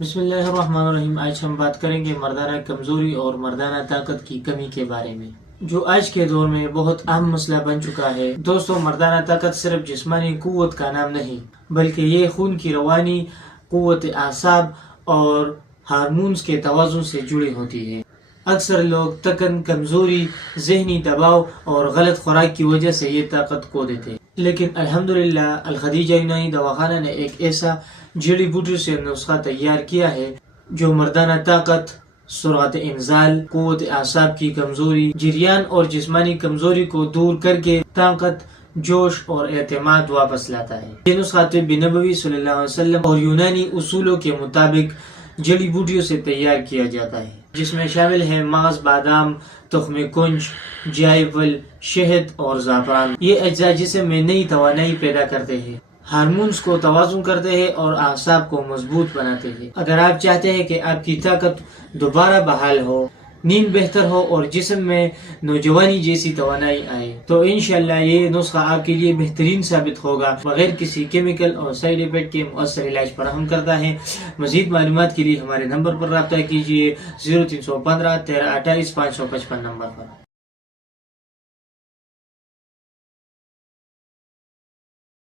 بسم اللہ الرحمن الرحیم۔ آج ہم بات کریں گے مردانہ کمزوری اور مردانہ طاقت کی کمی کے بارے میں، جو آج کے دور میں بہت اہم مسئلہ بن چکا ہے۔ دوستو، مردانہ طاقت صرف جسمانی قوت کا نام نہیں، بلکہ یہ خون کی روانی، قوت اعصاب اور ہارمونز کے توازن سے جڑی ہوتی ہے۔ اکثر لوگ تکن، کمزوری، ذہنی دباؤ اور غلط خوراک کی وجہ سے یہ طاقت کھو دیتے ہیں، لیکن الحمدللہ الخدیجہ یونانی دواخانہ نے ایک ایسا جڑی بوٹی سے نسخہ تیار کیا ہے جو مردانہ طاقت، سرعت انزال، قوت اعصاب کی کمزوری، جریان اور جسمانی کمزوری کو دور کر کے طاقت، جوش اور اعتماد واپس لاتا ہے۔ یہ نسخہ طب نبوی صلی اللہ علیہ وسلم اور یونانی اصولوں کے مطابق جڑی بوٹیوں سے تیار کیا جاتا ہے، جس میں شامل ہیں ماغز، بادام، تخم کنج، جائے پھل، شہد اور زعفران۔ یہ اجزاء جسم میں نئی توانائی پیدا کرتے ہیں، ہارمونز کو توازن کرتے ہیں اور اعصاب کو مضبوط بناتے ہیں۔ اگر آپ چاہتے ہیں کہ آپ کی طاقت دوبارہ بحال ہو، نیند بہتر ہو اور جسم میں نوجوانی جیسی توانائی آئے، تو انشاءاللہ یہ نسخہ آپ کے لیے بہترین ثابت ہوگا، بغیر کسی کیمیکل اور سائیڈ ایفیکٹ کے مؤثر علاج فراہم کرتا ہے۔ مزید معلومات کے لیے ہمارے نمبر پر رابطہ کیجیے، 0315 13 28 555 نمبر پر۔